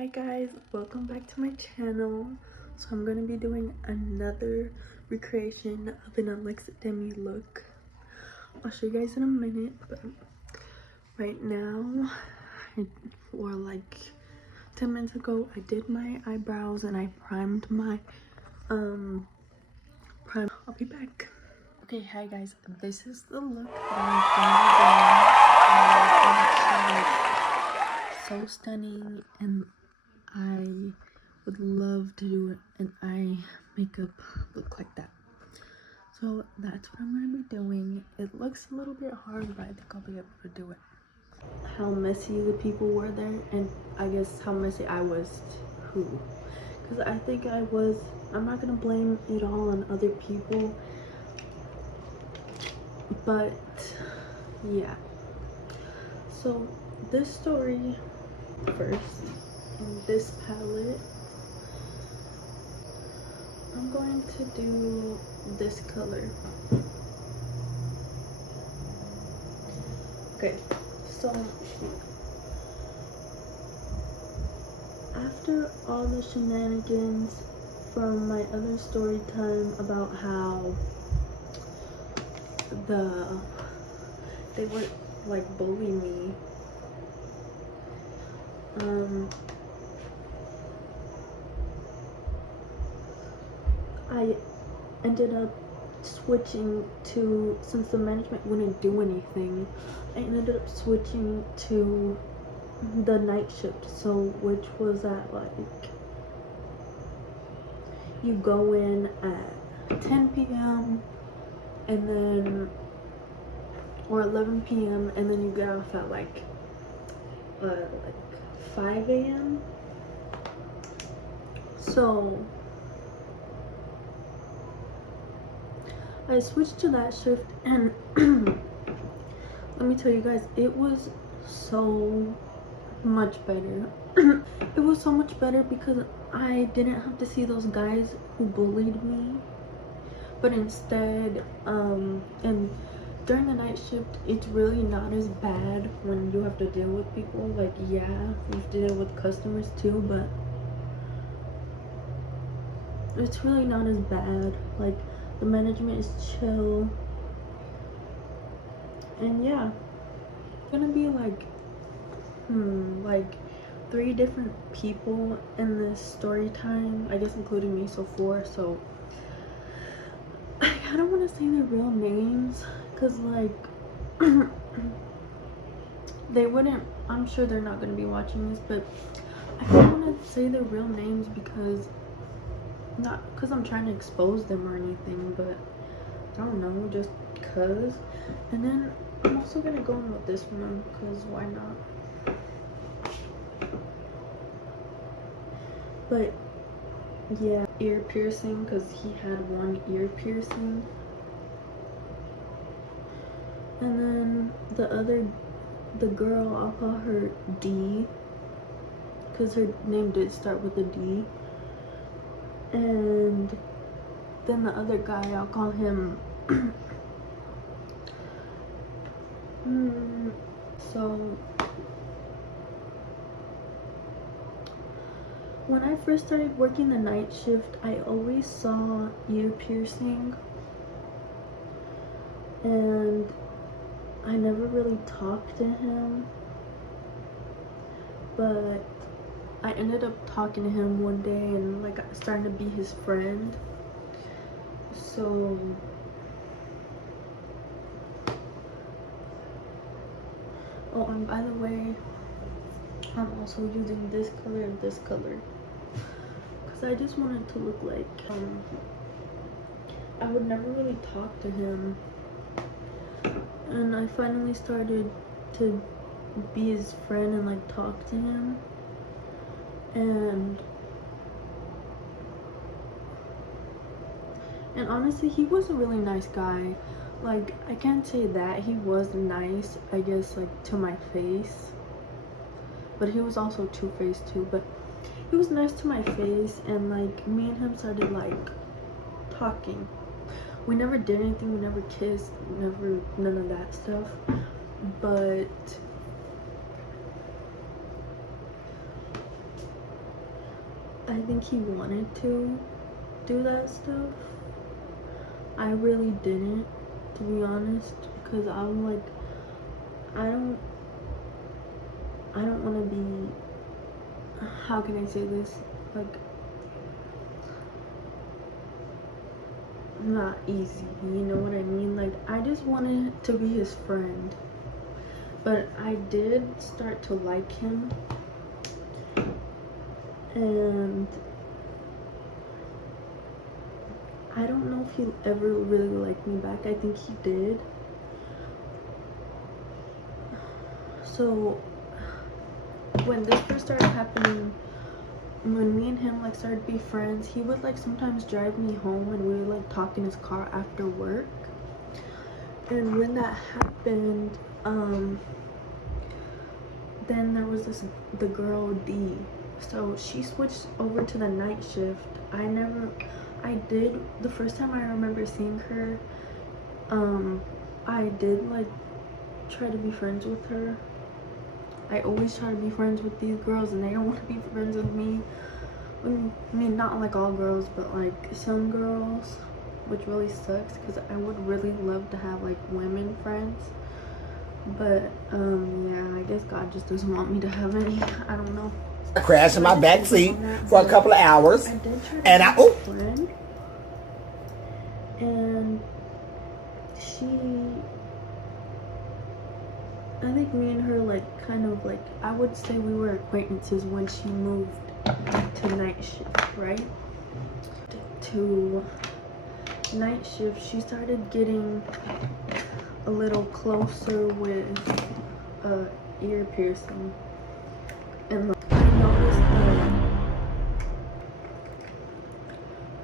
Hi guys, welcome back to my channel. So I'm going to be doing another recreation of an Alexa Demi look. I'll show you guys in a minute, but right now, or like 10 minutes ago, I did my eyebrows and I primed my prime. I'll be back. Okay, hi guys, this is the look that I'm going to do. So stunning, and I would love to do an eye makeup look like that. So that's what I'm going to be doing. It looks a little bit hard, but I think I'll be able to do it. How messy the people were there, and I guess how messy I was too. Because I think I'm not going to blame it all on other people. But yeah. So this story first. This palette, I'm going to do this color. Okay, so after all the shenanigans from my other story time about how they would like bully me, I ended up switching to, since the management wouldn't do anything, I ended up switching to the night shift. So which was at like, you go in at 10 p.m. and then, or 11 p.m. and then you get off at like 5 a.m. So I switched to that shift, and let me tell you guys, it was so much better. It was so much better because I didn't have to see those guys who bullied me, but instead, and during the night shift, it's really not as bad when you have to deal with people. Like, yeah, you have to deal with customers too, but it's really not as bad. Like, the management is chill, and yeah, it's gonna be like like 3 different people in this story time, I guess, including me, so 4. So I don't want to say their real names because like they wouldn't, I'm sure they're not going to be watching this, but I don't want to say their real names because, not because I'm trying to expose them or anything, but I don't know, just cause. And then I'm also gonna go in with this one because why not? But yeah, ear piercing, because he had one ear piercing. And then the girl, I'll call her D because her name did start with a D. And then the other guy, I'll call him so when I first started working the night shift, I always saw ear piercing, and I never really talked to him, but I ended up talking to him one day and like starting to be his friend. So oh, and by the way, I'm also using this color and this color because I just wanted to look like I would never really talk to him, and I finally started to be his friend and like talk to him. And honestly, he was a really nice guy. Like, I can't say that he was nice, I guess, like to my face, but he was also two-faced too. But he was nice to my face, and like me and him started like talking. We never did anything, we never kissed, never, none of that stuff, but I think he wanted to do that stuff. I really didn't, to be honest, because I'm like, I don't want to be, how can I say this, like, not easy, you know what I mean? Like, I just wanted to be his friend, but I did start to like him, and I don't know if he ever really liked me back. I think he did. So when this first started happening, when me and him like started to be friends, he would like sometimes drive me home and we would like talk in his car after work. And when that happened, then there was the girl D. So she switched over to the night shift. The first time I remember seeing her, I did like try to be friends with her. I always try to be friends with these girls and they don't want to be friends with me. I mean, not like all girls, but like some girls, which really sucks because I would really love to have like women friends. But yeah, I guess God just doesn't want me to have any. I don't know. I crashed in my back seat for a couple of hours, I did try to and be a friend, and I think me and her like kind of like, I would say we were acquaintances when she moved to night shift, right? To night shift, she started getting a little closer with ear piercing, and like, I noticed that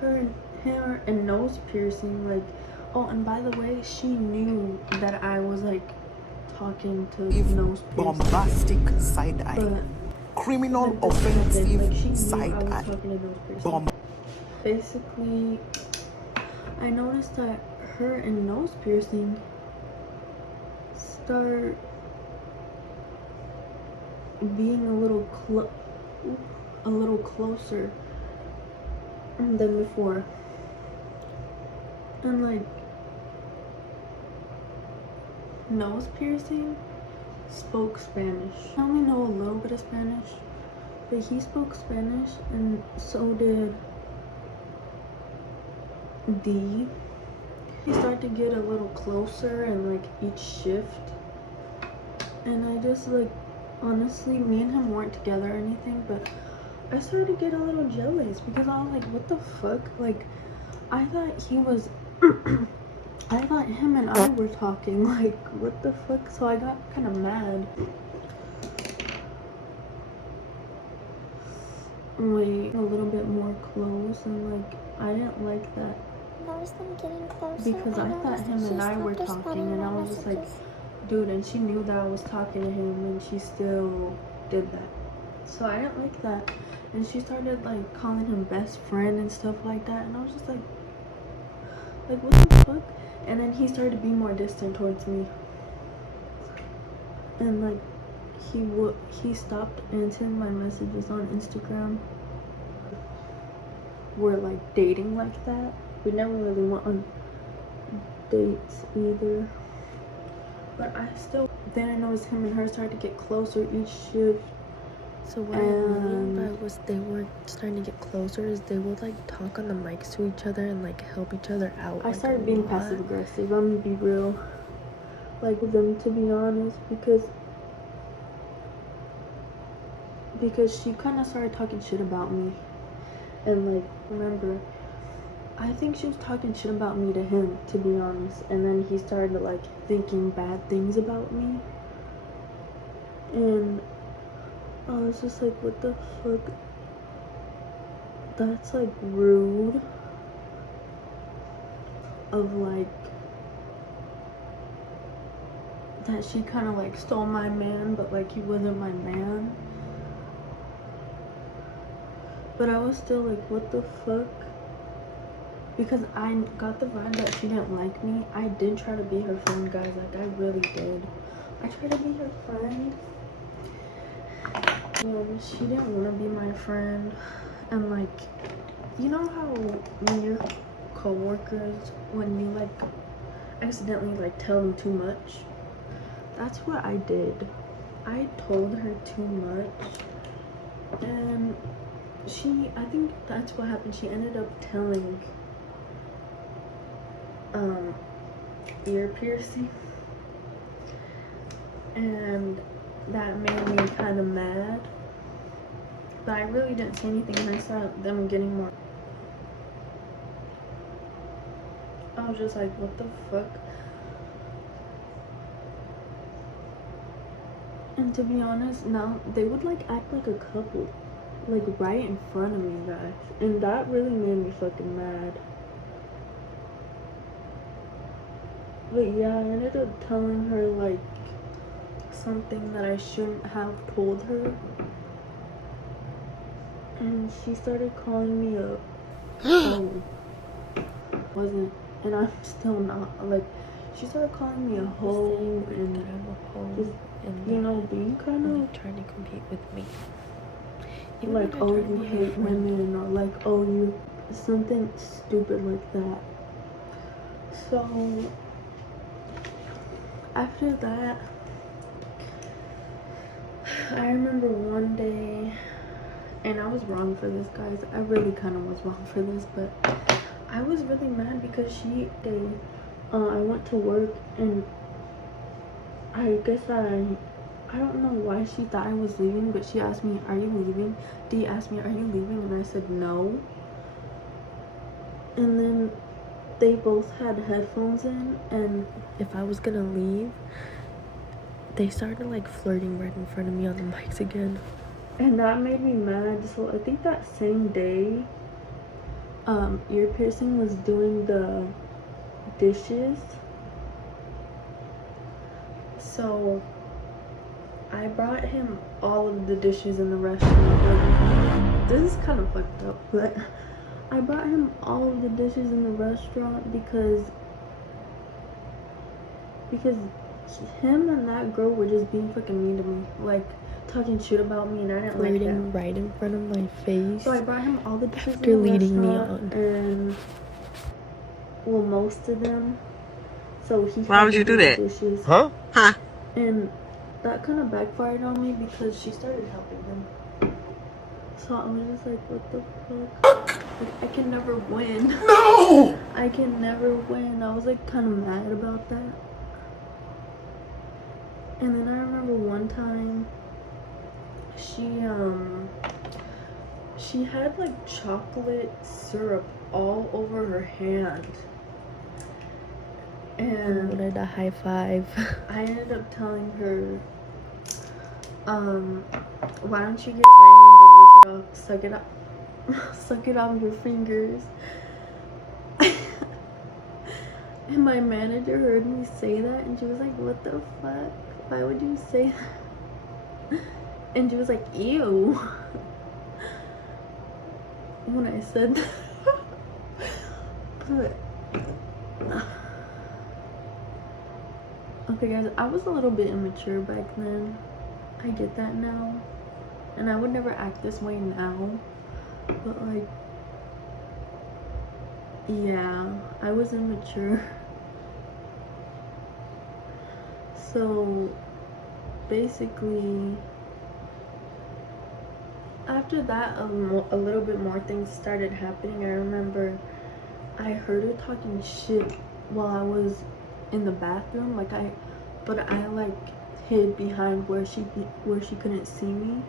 her hair and nose piercing, like, oh, and by the way, she knew that I was like talking to nose piercing. Bombastic side eye. Criminal offensive like, she knew side I was eye. talking to nose piercing. Basically, I noticed that her and nose piercing start being a little closer than before, and like nose piercing spoke Spanish. I only know a little bit of Spanish, but he spoke Spanish, and so did D. He started to get a little closer in like each shift, and I just like, honestly, me and him weren't together or anything, but I started to get a little jealous because I was like, what the fuck? Like, I thought he was I thought him and I were talking, like, what the fuck? So I got kind of mad. Like, a little bit more close, and like, I didn't like that. Notice them getting closer. Because I thought him and I were talking, and I was just like, dude, and she knew that I was talking to him, and she still did that. So I didn't like that. And she started like calling him best friend and stuff like that, and I was just like what the fuck? And then he started to be more distant towards me, and like he stopped answering my messages on Instagram. We're like dating like that. We never really went on dates either, but then I noticed him and her started to get closer each shift. So what I mean by was they were starting to get closer is they would like talk on the mics to each other and like help each other out. I started being passive aggressive. I'm gonna be real, like, with them, to be honest, because she kind of started talking shit about me, and like, remember, I think she was talking shit about me to him, to be honest, and then he started like thinking bad things about me, and I was just like, what the fuck? That's like rude. Of like, that she kind of like stole my man, but like he wasn't my man. But I was still like, what the fuck? Because I got the vibe that she didn't like me. I did try to be her friend, guys. Like, I really did. I tried to be her friend. And she didn't want to be my friend. And like, you know how when your coworkers, when you like accidentally like tell them too much? That's what I did. I told her too much, and I think that's what happened. She ended up telling ear piercing, and that made me kind of mad, but I really didn't say anything, and I saw them getting more. I was just like, what the fuck? And to be honest, now they would like act like a couple, like right in front of me, guys, and that really made me fucking mad. But yeah, I ended up telling her like something that I shouldn't have told her, and she started calling me a hoe. Wasn't, and I'm still not. Like, she started calling me a hoe, and that I'm a hoe, just, and you know, being kind of trying to compete with me. like, oh, you hate women, or like, oh, you, something stupid like that. So after that, I remember one day, and I was wrong for this, guys. I really kind of was wrong for this, but I was really mad because I went to work, and I guess I don't know why she thought I was leaving, but she asked me, are you leaving? Dee asked me, are you leaving? And I said no. And then they both had headphones in, and if I was gonna leave, they started like flirting right in front of me on the mics again. And that made me mad. So I think that same day, ear piercing was doing the dishes. So I brought him all of the dishes in the restaurant. Like, this is kind of fucked up, but I brought him all of the dishes in the restaurant because him and that girl were just being fucking mean to me, like talking shit about me, and I didn't like that. Right in front of my face. So I brought him all the dishes after in the leading me restaurant, on, and well, most of them. So he. Why would you do that? Dishes, huh? And that kind of backfired on me because she started helping him. So I was just like, what the fuck? Like, I can never win. No! I can never win. I was like kind of mad about that. And then I remember one time she had like chocolate syrup all over her hand. I And wanted a high five. I ended up telling her, why don't you get Raymond and lick it off, suck it up, suck it off your fingers. And my manager heard me say that, and she was like, what the fuck? Why would you say that? And she was like, ew. When I said that. But okay, guys, I was a little bit immature back then. I get that now, and I would never act this way now, but like, yeah, I was immature. So basically, after that, a little bit more things started happening. I remember I heard her talking shit while I was in the bathroom, but I like hid behind where she couldn't see me,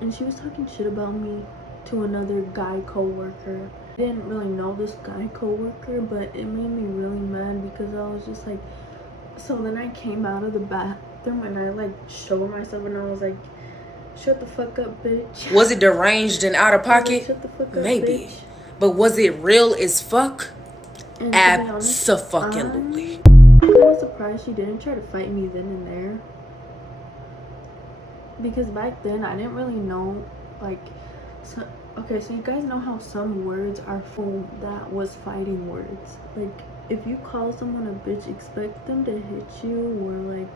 and she was talking shit about me to another guy coworker. I didn't really know this guy coworker, but it made me really mad because I was just like, so then I came out of the bathroom and I like showed myself, and I was like, shut the fuck up, bitch. Was it deranged and out of pocket? Shut the fuck up, Maybe. bitch. But was it real as fuck? And to be honest, Abso-fucking-lutely. I was surprised she didn't try to fight me then and there. Because back then, I didn't really know, like, okay, so you guys know how some words are full that was fighting words. Like, if you call someone a bitch, expect them to hit you or, like,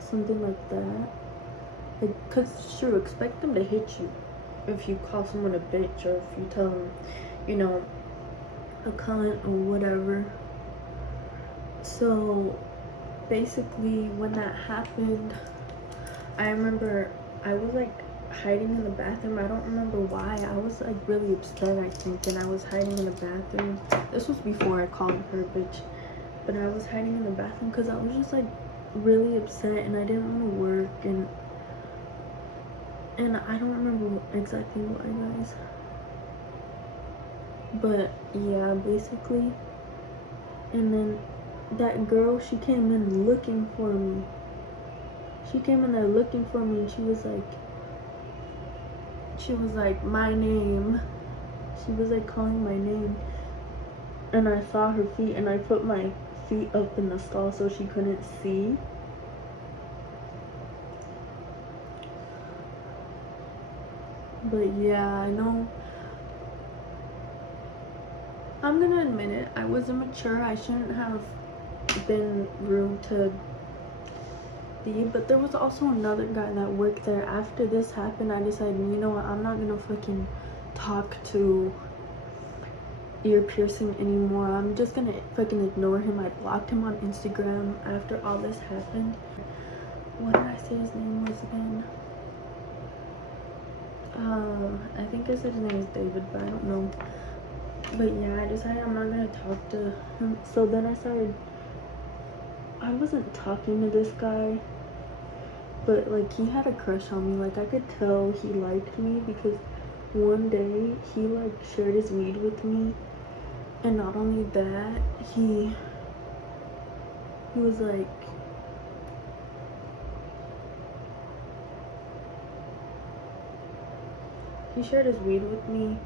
something like that. Like, cause, sure, expect them to hit you. if you call someone a bitch or if you tell them, you know, a cunt or whatever. So basically when that happened, I remember I was like hiding in the bathroom. I don't remember why. I was like really upset, I think, and I was hiding in the bathroom. This was before I called her a bitch, but I was hiding in the bathroom because I was just like really upset and I didn't want to work, and I don't remember exactly why, guys. But yeah, basically. And then that girl, she came in looking for me. She came in there looking for me, and she was like my name. She was like calling my name, and I saw her feet, and I put my feet up in the stall so she couldn't see. But yeah, I know, I'm gonna admit it, I was immature. I shouldn't have been rude to D, but there was also another guy that worked there. After this happened, I decided, you know what, I'm not gonna fucking talk to ear piercing anymore. I'm just gonna fucking ignore him. I blocked him on Instagram after all this happened. What did I say his name was again? I think I said his name is David, but I don't know. But yeah, I decided I'm not gonna talk to him. So then I wasn't talking to this guy, but like he had a crush on me. Like I could tell he liked me because one day he like shared his weed with me, and not only that, he was like, he shared his weed with me,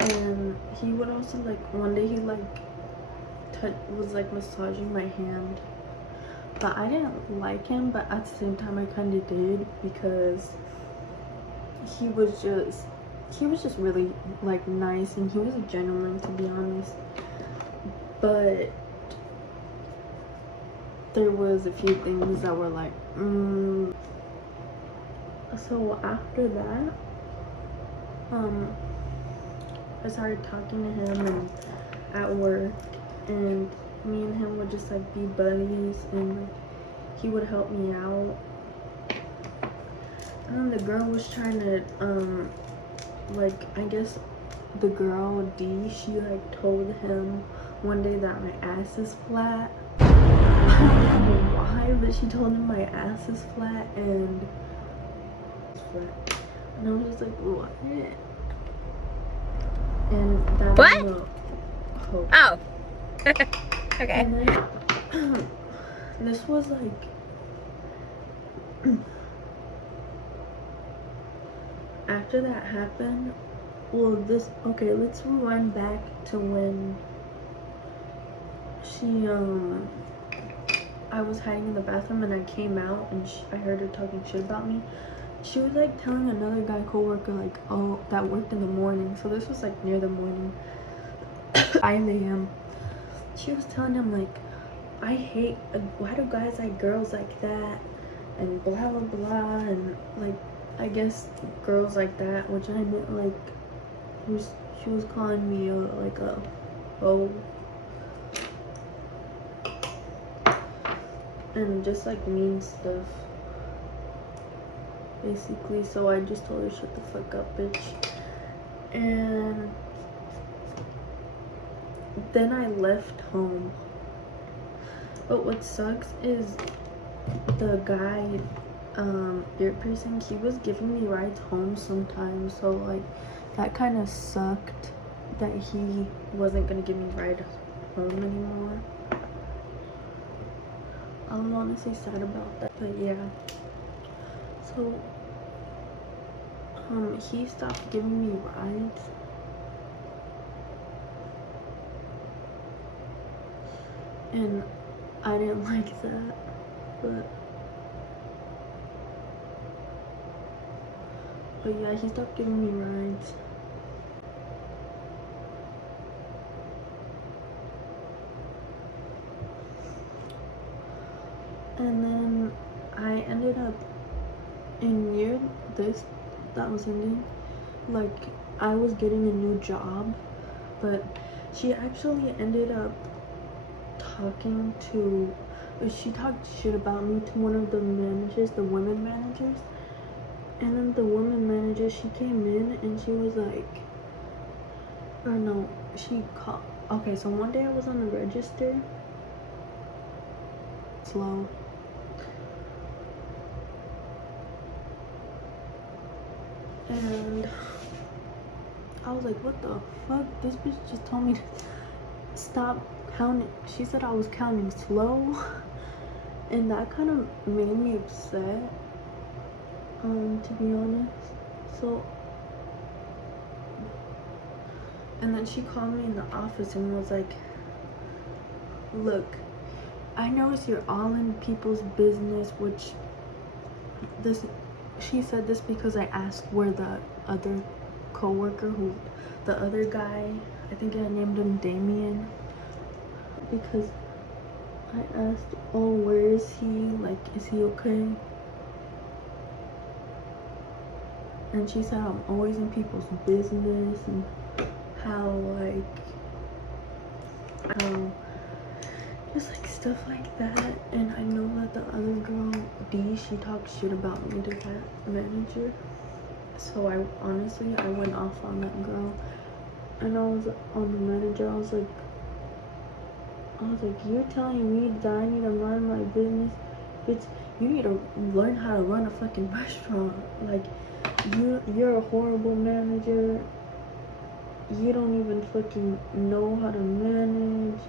and he would also like, one day he like was like massaging my hand, but I didn't like him, but at the same time I kind of did, because he was just really like nice, and he was a gentleman, to be honest. But there was a few things that were like So after that, I started talking to him and at work, and me and him would just like be buddies, and like he would help me out. And then the girl was trying to like, I guess the girl D, she like told him one day that my ass is flat. I don't know why, but she told him my ass is flat, and it's flat. And I was just like, what? And that What? was hope. Oh. Okay. And then this was like after that happened, well, okay, let's rewind back to when I was hiding in the bathroom and I came out and I heard her talking shit about me. She was like telling another guy coworker like, oh, that worked in the morning, so this was like near the morning, 5 a.m. She was telling him like, I hate, why do guys like girls like that, and blah blah blah, and like, I guess girls like that, which I meant like, she was calling me like a hoe, and just like mean stuff basically. So I just told her, shut the fuck up, bitch. And then I left home. But what sucks is the guy ear piercing, he was giving me rides home sometimes, so like that kind of sucked that he wasn't gonna give me a ride home anymore. I'm honestly sad about that, but yeah. So he stopped giving me rides, and I didn't like that, but yeah, he stopped giving me rides. And then I ended up in year this that was ending. like I was getting a new job, but she actually ended up she talked shit about me to one of the managers, the women managers. And then the woman manager, she came in and she was like, or no, she called. Okay, so one day I was on the register. Slow. And I was like, what the fuck? This bitch just told me to stop counting. She said I was counting slow. And that kind of made me upset, to be honest. So, and then she called me in the office and was like, look, I notice you're all in people's business, which she said this because I asked where the other coworker, who the other guy, I think I named him Damien, because I asked, oh, where is he? Like, is he okay? And she said I'm always in people's business and how, like, just like stuff like that. And I know that the other girl, D, she talked shit about me to that manager. So I went off on that girl. And I was on the manager, I was like, you're telling me that I need to mind my business? Bitch, you need to learn how to run a fucking restaurant. Like, you're a horrible manager. You don't even fucking know how to manage.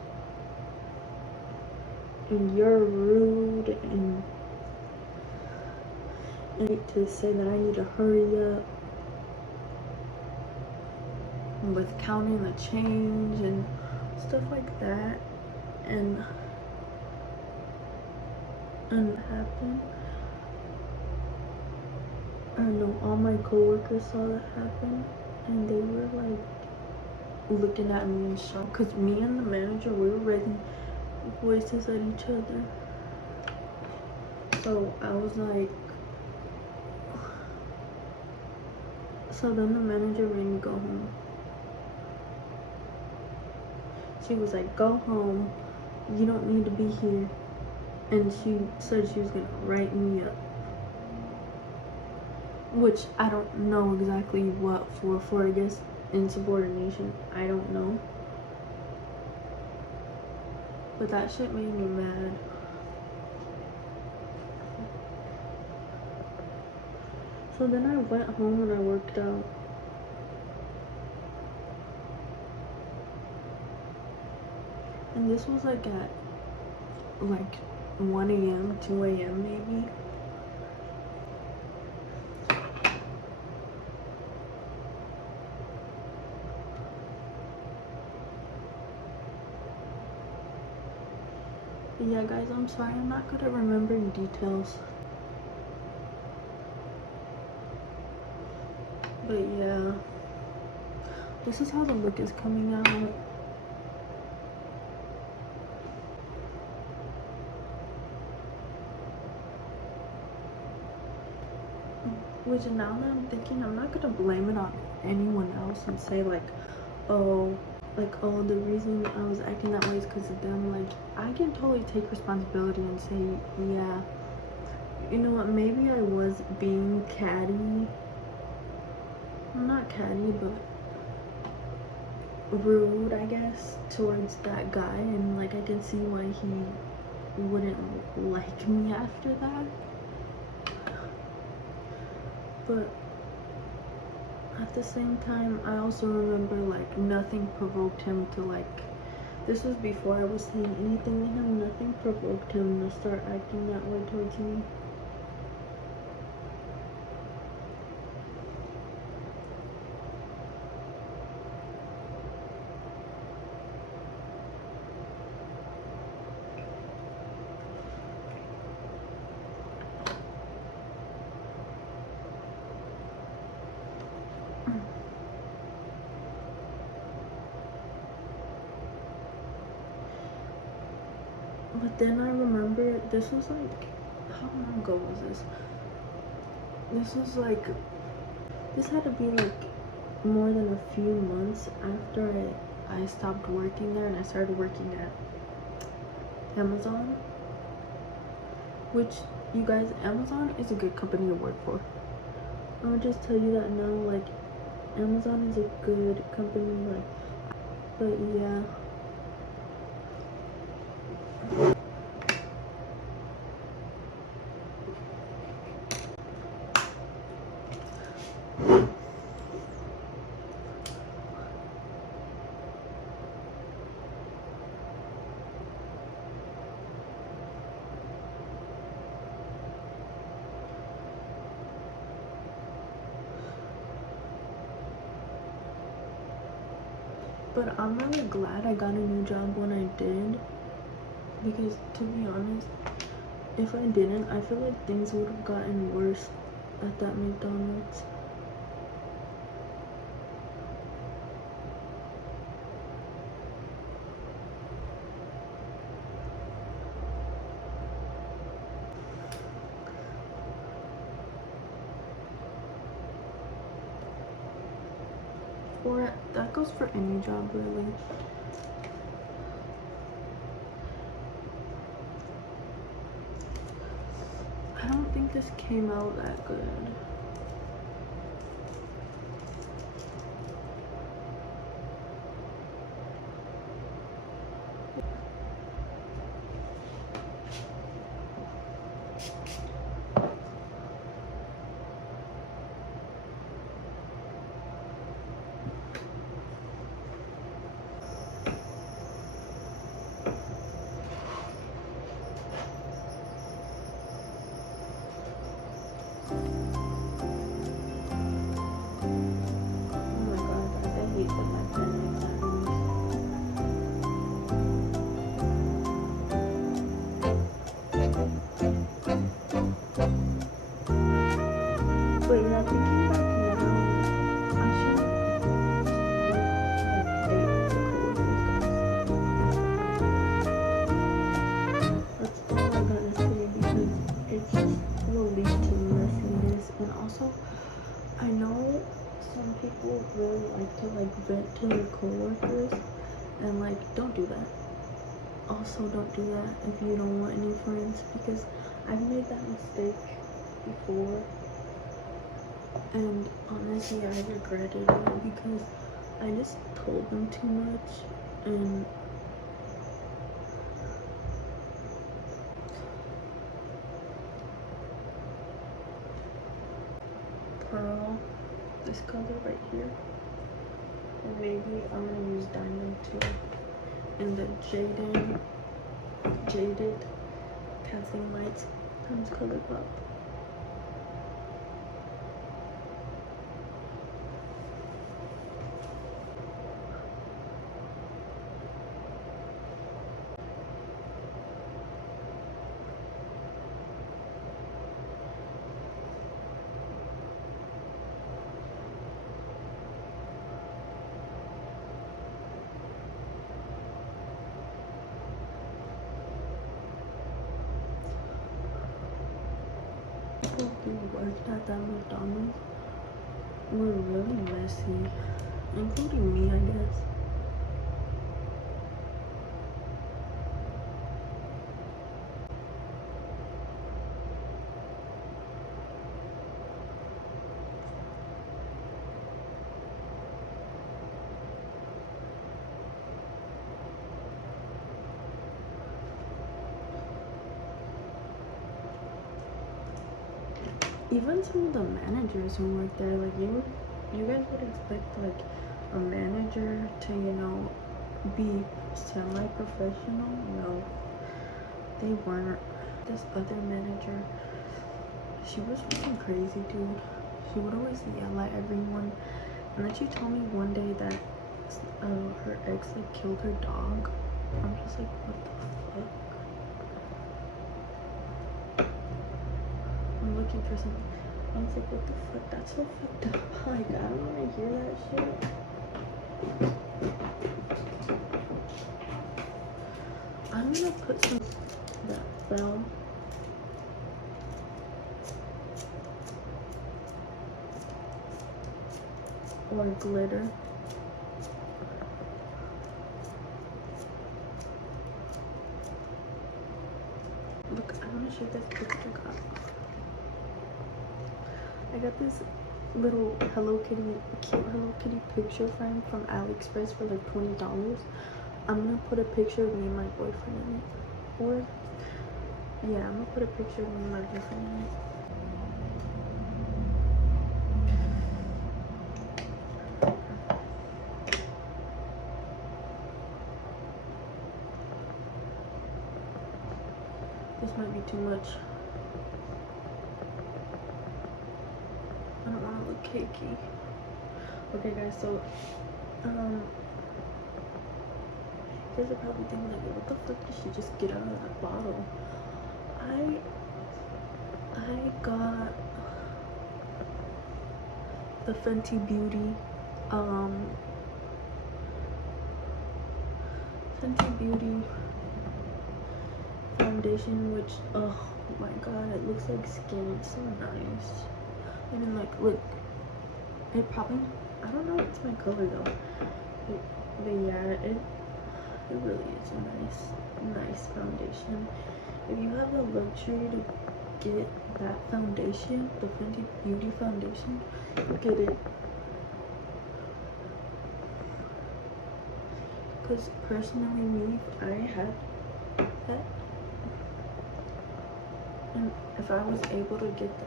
And you're rude and to say that I need to hurry up with counting the change and stuff like that. And happened. I know all my coworkers saw that happen, and they were like looking at me in shock, because me and the manager, we were raising voices at each other. So I was like, so then the manager made me go home. She was like, go home, you don't need to be here. And she said she was gonna write me up, which I don't know exactly what for I guess insubordination, I don't know. But that shit made me mad. So then I went home and I worked out. And this was like at like 1 a.m., 2 a.m. maybe. But yeah, guys, I'm sorry, I'm not good at remembering details. But yeah, this is how the look is coming out. Which now that I'm thinking, I'm not gonna blame it on anyone else and say like, oh, the reason I was acting that way is because of them. Like, I can totally take responsibility and say, yeah, you know what, maybe I was being catty. Not catty, but rude, I guess, towards that guy. And like, I can see why he wouldn't like me after that. But at the same time, I also remember like nothing provoked him to like, this was before I was saying anything to him, nothing provoked him to start acting that way towards me. But then I remember, this was like, how long ago was this? This was like, this had to be like more than a few months after I stopped working there and I started working at Amazon, which, you guys, Amazon is a good company to work for. I'll just tell you that now, like, Amazon is a good company, like, but yeah. But I'm really glad I got a new job when I did, because to be honest, if I didn't, I feel like things would have gotten worse at that McDonald's. Or that goes for any job, really. I don't think this came out that good. But yeah, thinking back now, I should like date the coworkers. That's all I gotta say, because it just will lead to messiness. And also, I know some people really like to like vent to their coworkers, and like, don't do that. Also, don't do that if you don't want any friends, because I've made that mistake before. And honestly, I regretted it because I just told them too much. And pearl, this color right here, or maybe I'm gonna use diamond too, and the jaded Kathleen Lights times Color Pop. People who worked at that McDonald's were really messy, including me, I guess. Even some of the managers who work there, like, you guys would expect like a manager to, you know, be semi-professional. No, they weren't. This other manager, she was fucking crazy, dude. She would always yell at everyone, and then she told me one day that her ex like killed her dog. I'm just like, what the fuck? I'm looking for something. I was like, what the fuck? That's so fucked up. Like, I don't want to hear that shit. I'm gonna put some that fell. Or glitter. Look, I want to show you this picture I got. I got this little Hello Kitty, cute Hello Kitty picture frame from AliExpress for like $20. I'm gonna put a picture of me and my boyfriend in it. Or, yeah, I'm gonna put a picture of me and my boyfriend in it. This might be too much. I don't want to look cakey. Okay, guys, so you guys are probably thinking like, what the fuck did she just get out of that bottle? I got the Fenty Beauty foundation, which, oh my god, it looks like skin. It's so nice. I mean, like, look, it probably, I don't know, it's my color though, but yeah, it really is a nice foundation. If you have the luxury to get that foundation, the Fenty Beauty foundation, get it. Because personally, me, I had that, and if I was able to get the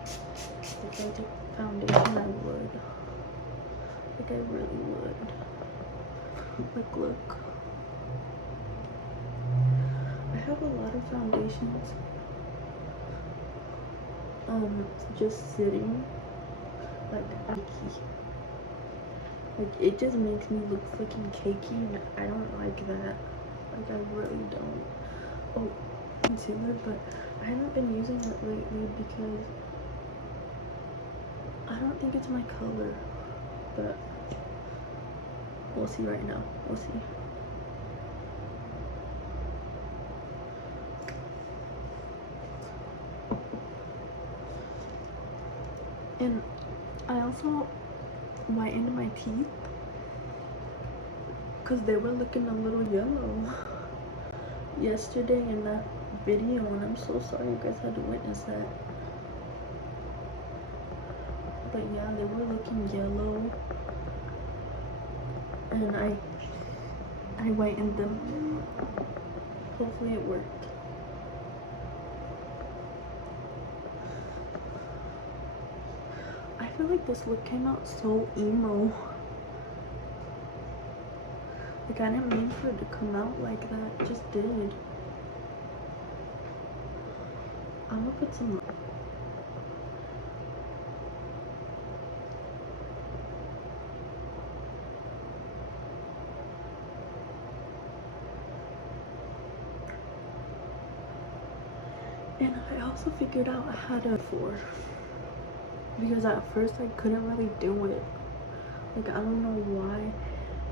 Fenty foundation, I would. Like, I really would. Like, look. I have a lot of foundations just sitting like cakey. Like, it just makes me look fucking cakey, and I don't like that. Like, I really don't. Oh, concealer, but I haven't been using it lately because I don't think it's my color, but we'll see right now. We'll see. And I also whitened my teeth because they were looking a little yellow yesterday in that video, and I'm so sorry you guys had to witness that. But yeah, they were looking yellow, and I whitened them. Hopefully it worked. I feel like this look came out so emo. Like, I didn't mean for it to come out like that. It just did. I'm gonna put some. And I also figured out how to because at first I couldn't really do it. Like, I don't know why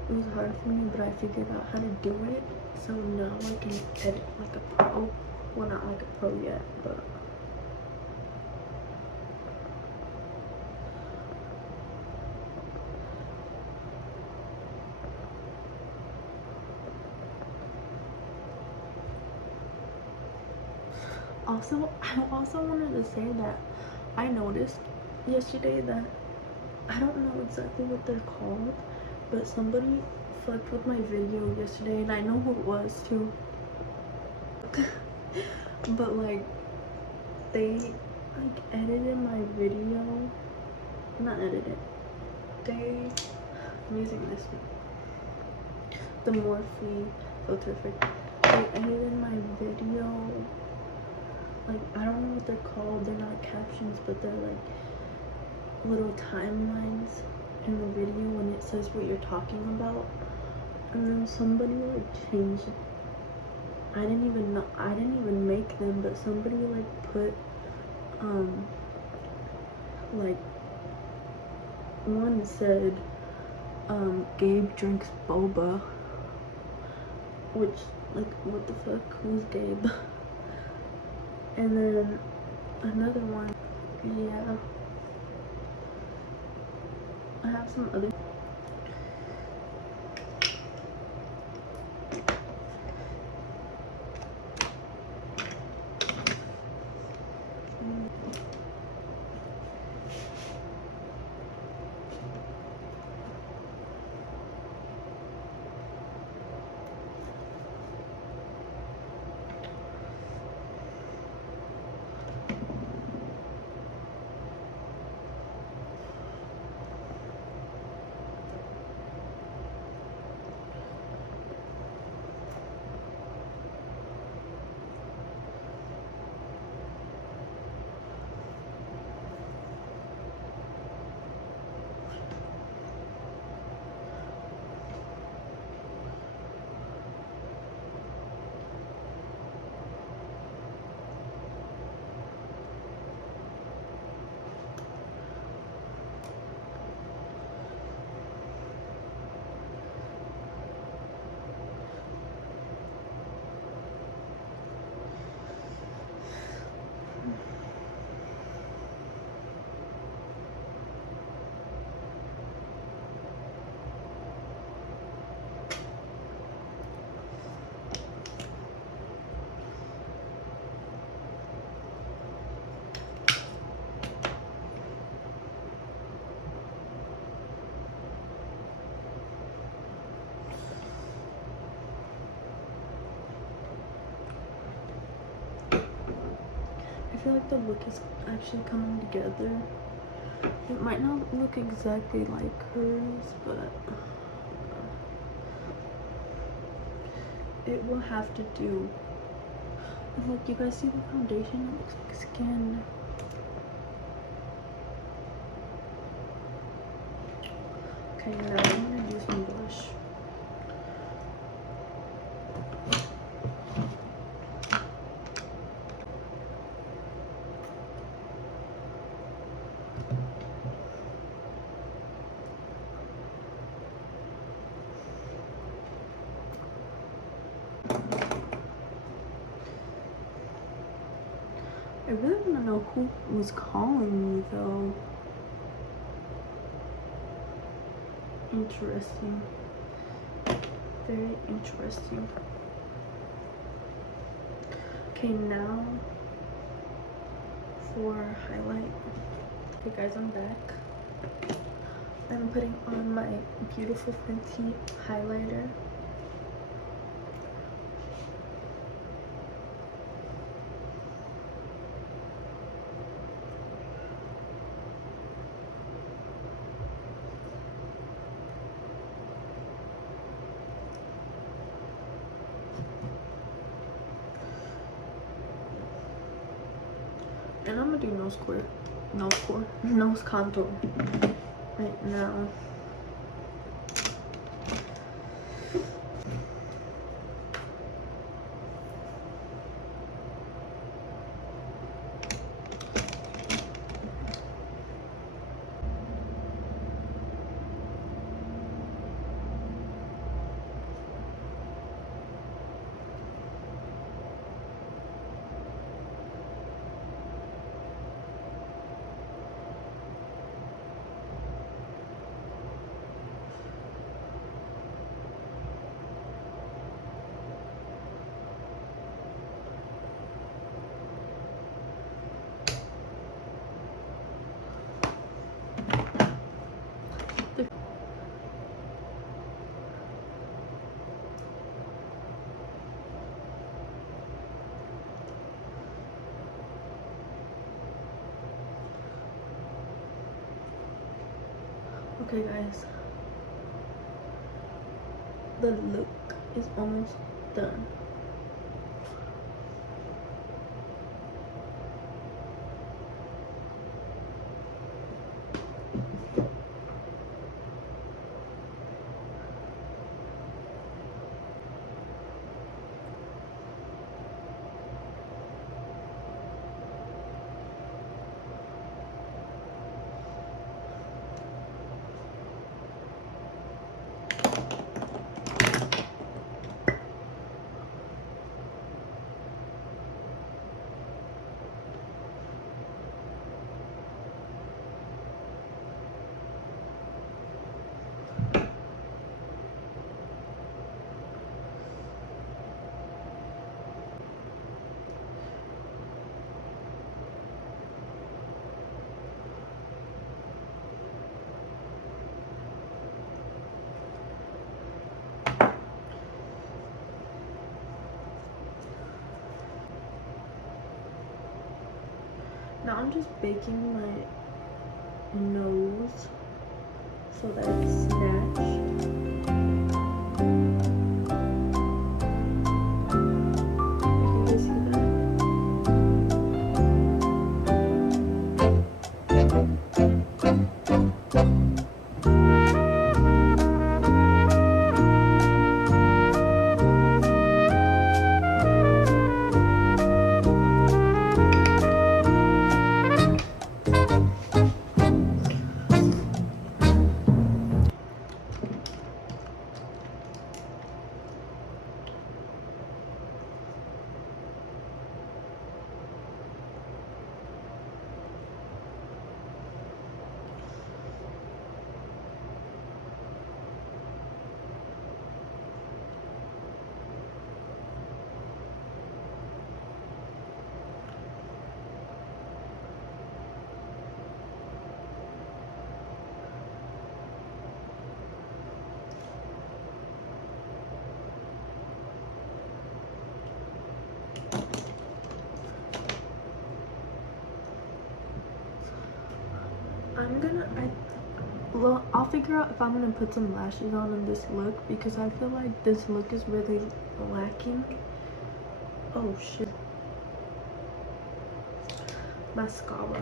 it was hard for me, but I figured out how to do it. So now I can edit like a pro. Well, not like a pro yet, but I also wanted to say that I noticed yesterday that I don't know exactly what they're called, but somebody fucked with my video yesterday, and I know who it was too. But like, they like edited my video, not edited. I'm using this one, the Morphe filter effect. They edited my video. Like, I don't know what they're called. They're not captions, but they're like little timelines in the video when it says what you're talking about. And then somebody like changed it. I didn't even make them, but somebody like put like one said Gabe drinks boba, which, like, what the fuck, who's Gabe? And then another one, yeah, I have some other, feel like the look is actually coming together. It might not look exactly like hers, but it will have to do. And look, you guys see the foundation? It looks like skin. Okay, now I'm gonna do some blush. I really want to know who was calling me though. Interesting. Very interesting. Okay, now for highlight. Okay guys, I'm back. I'm putting on my beautiful Fenty highlighter. And I'm gonna do nose contour right now. Okay guys, the look is almost done. Now I'm just baking my nose so that it's snatched. You guys see that? figure out if I'm gonna put some lashes on in this look because I feel like this look is really lacking. Oh shit. Mascara.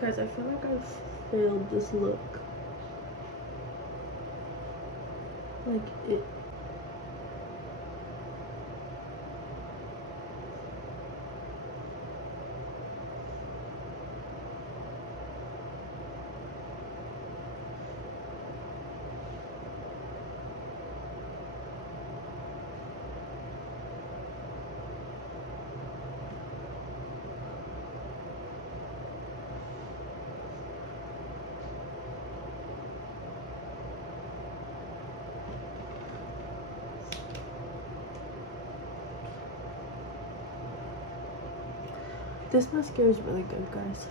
Guys, I feel like I've failed this look. Like it. This mascara is really good, guys.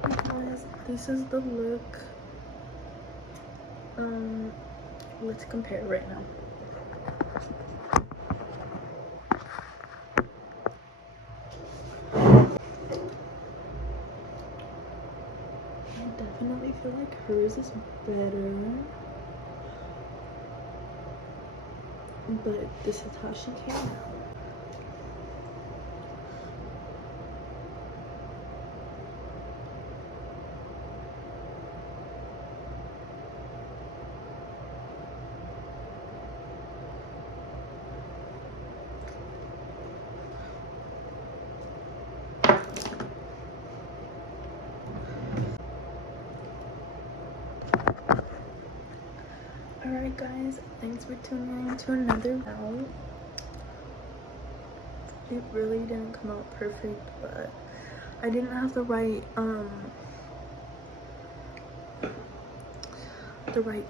Guys, this is the look. Let's compare right now. I definitely feel like hers is better, but this is how she came out. Alright guys, thanks for tuning in to another round. It really didn't come out perfect, but I didn't have the right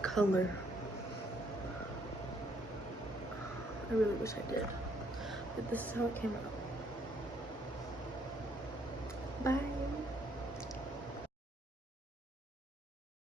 color. I really wish I did, but this is how it came out.